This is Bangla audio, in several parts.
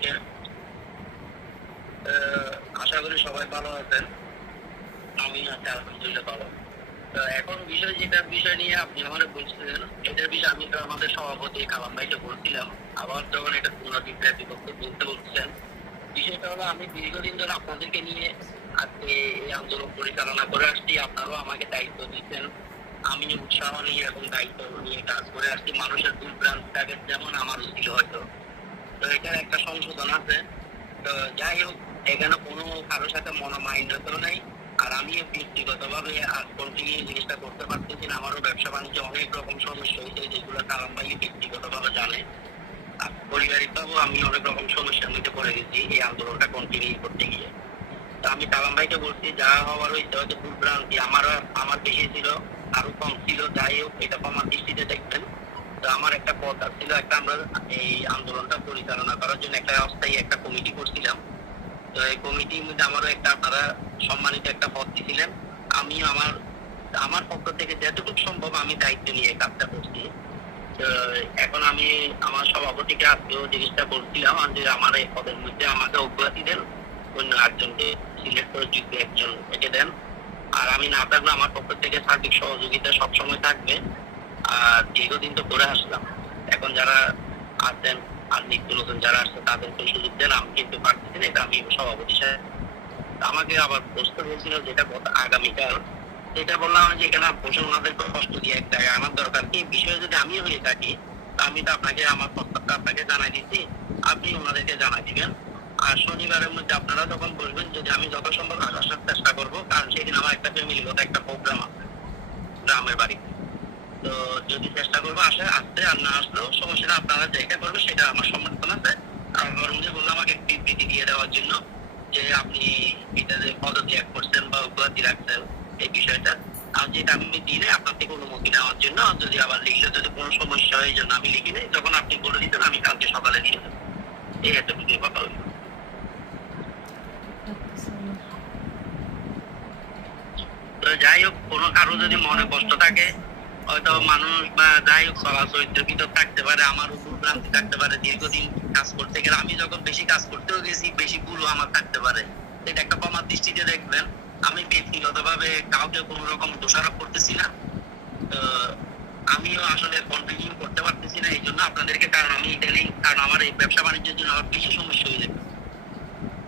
সবাইকে। আশা করি সবাই ভালো আছেন। আমি আছি আলহামদুলিল্লাহ ভালো। তো এখন যেটার বিষয় নিয়ে আপনি আমারে বলছিলেন, এটার বিষয়ে আমি তো আমাদের সভাপতি কালাম ভাইকে বলছিলাম। আবার যখন এটা পুনরাবৃত্তি করতে বলতে বলছেন, বিষয়টা হলো আমি দীর্ঘদিন ধরে আপনাদেরকে নিয়ে আজকে এই আন্দোলন পরিচালনা করে আসছি। আপনারাও আমাকে দায়িত্ব দিচ্ছেন। আমি উৎসাহ নিয়ে এবং দায়িত্ব নিয়ে কাজ করে আসছি। মানুষের ভুল ভ্রান্তিটাকে যেমন আমারও ছিল হয়তো। তো এটার একটা সংশোধন আছে। তো যাই হোক, এখানে কোনো কারোর সাথে মনোমালিন্য নেই। আর আমিও ব্যক্তিগতভাবে কন্টিনিউ জিনিসটা করতে পারতেছি না। আমারও ব্যবসা বাণিজ্যে অনেক রকম সমস্যা হয়েছে, যেগুলো কালাম ভাই ব্যক্তিগতভাবে জানে। আর পারিবারিকভাবেও আমি অনেক রকম সমস্যার মধ্যে পড়ে গেছি এই আন্দোলনটা কন্টিনিউ করতে গিয়ে। তো আমি কালাম ভাইকে বলছি, যা হওয়ার হয়েছে হয়তো ভুল ভ্রান্তি আমার বেশি ছিল, আরো কম ছিল। যাই হোক, এটা আমার দৃষ্টিতে দেখবেন। তো আমার একটা কথা ছিল, আমরা এই আন্দোলনটা পরিচালনা করার জন্য একটা অস্থায়ী একটা কমিটি করছিলাম। তো এই কমিটির মধ্যে আমারও আপনারা সম্মানিত একটা পদ দিয়েছিলেন। আমিও আমার আমার পক্ষ থেকে যতটুকু সম্ভব আমি দায়িত্ব নিয়ে কাজটা করছি। তো এখন আমি আমার সভাপতিকে আজকেও জিনিসটা বলছিলাম যে আমার এই পদের মধ্যে আমাকে অব্যাহতি দেন, অন্য একজনকে সিলেক্ট করে যোগ্য একজন একে দেন। আর আমি না থাকলে আমার পক্ষ থেকে সার্বিক সহযোগিতা সবসময় থাকবে। আর দীর্ঘদিন তো করে আসলাম, এখন যারা আছেন আর নিত্য নতুন যারা আসছে তাদেরকে সুযোগ দেন। আমি কিন্তু পারতেছি না, এটা আমি সভাপতি সাহেব আমাকে আবার বসতে বলছিল, যেটা আগামীকাল। যেটা বললাম যে এখানে বসে ওনাদেরকে কষ্ট দিয়ে এক জায়গায় আনার দরকার কি, বিষয়ে যদি আমি হয়ে থাকি আমি তো আপনাকে আমার প্রস্তাবটা আপনাকে জানাই দিচ্ছি, আপনি ওনাদেরকে জানাই দিবেন। আর শনিবারের মধ্যে আপনারা যখন বলবেন, যদি আমি যত সম্ভব আসার চেষ্টা করবো, কারণ সেদিন আমার একটা ফ্যামিলিগত একটা প্রোগ্রাম আছে গ্রামের বাড়িতে। তো যদি চেষ্টা করবো আসতে, আর না আসলেও সমস্যা না, আপনারা যেটা করবেন সেটা আমার সমর্থন আছে। আর আমার মধ্যে বললো আমাকে বিবৃতি দিয়ে দেওয়ার জন্য যে আপনি এটা যে পদত্যাগ করছেন বা অব্যাহতি রাখছেন এই বিষয়টা, আর যেটা আমি দিই নাই আপনার থেকে অনুমতি নেওয়ার জন্য। যদি আবার লিখলে যদি কোনো সমস্যা হয়, এই জন্য আমি লিখি নাই। যখন আপনি বলে দিতেন আমি কালকে সকালে দিয়ে দেবো। এই এতটুকুই কথা হইল। তো যাই হোক, কোনো কারো যদি মনে কষ্ট থাকে, হয়তো মানুষ বা যাই হোক চলাচরিত্রের ভিতর থাকতে পারে, আমার ভুল ভ্রান্তি থাকতে পারে। দীর্ঘদিন কাজ করতে গেলে আমি যখন বেশি কাজ করতেও গেছি, বেশি ভুলও আমার থাকতে পারে। এটা একটা আমার দৃষ্টিতে দেখবেন। আমি ব্যক্তিগত ভাবে কাউকে কোনো রকম দোষারোপ করতেছি না। তো আমিও আসলে কন্টিনিউ করতে পারতেছি না এই জন্য আপনাদেরকে, কারণ আমি ইদানিং, কারণ আমার এই ব্যবসা বাণিজ্যের জন্য আমার বেশি সমস্যা হয়ে যাবে।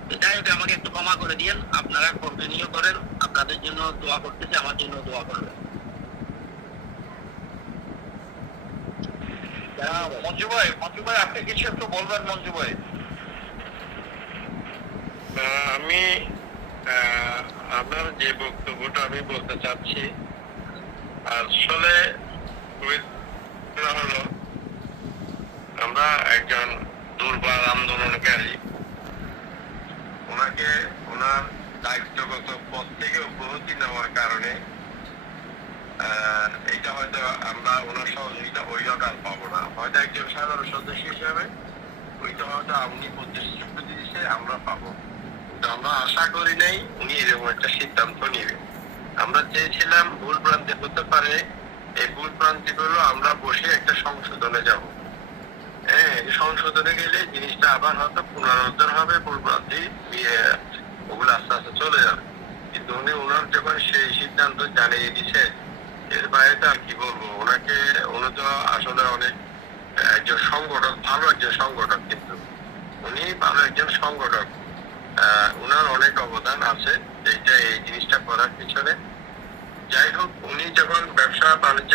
তো যাই হোক, আমাকে একটু ক্ষমা করে দিয়েন। আপনারা কন্টিনিউ করেন, আপনাদের জন্য দোয়া করতেছি, আমার জন্য দোয়া করবেন। মঞ্জু ভাই আপনি কিছু একটু বলবেন মঞ্জু ভাই? আমি আপনার যে বক্তব্যটা আমি বলতে চাচ্ছি, আসলে হলো আমরা একজন দুর্বল আন্দোলনকারী, ওনাকে ওনার দায়িত্বগত পদ থেকে অব্যাহতি নেওয়ার কারণে এটা হয়তো আমরা ওনার সহযোগিতা ওইভাবে আর পাবো না। হয়তো একজন সাধারণ সদস্য হিসাবে ওইটা হয়তো আপনি প্রতিশ্রুতি দিচ্ছে আমরা পাবো, কিন্তু আমরা আশা করি নাই উনি এরকম একটা সিদ্ধান্ত নিবে। আমরা চেয়েছিলাম ভুল ভ্রান্তি হতে পারে, এই ভুল ভ্রান্তি গুলো আমরা বসে একটা সংশোধনে যাব। হ্যাঁ, সংশোধনে গেলে জিনিসটা আবার হয়তো পুনরুদ্ধার হবে, ভুল ভ্রান্তি ওগুলো আস্তে আস্তে চলে যাবে। কিন্তু উনি ওনার যখন সেই সিদ্ধান্ত জানিয়ে দিছে, এর বাইরে তো আর কি বলবো ওনাকে। উনি তো আসলে অনেক একজন সংগঠক, ভালো একজন সংগঠক, কিন্তু উনি ভালো একজন সংগঠক। উনার অনেক অবদান আছে এইটা এই জিনিসটা করার পিছনে। যাই হোক, উনি যখন ব্যবসা বাণিজ্য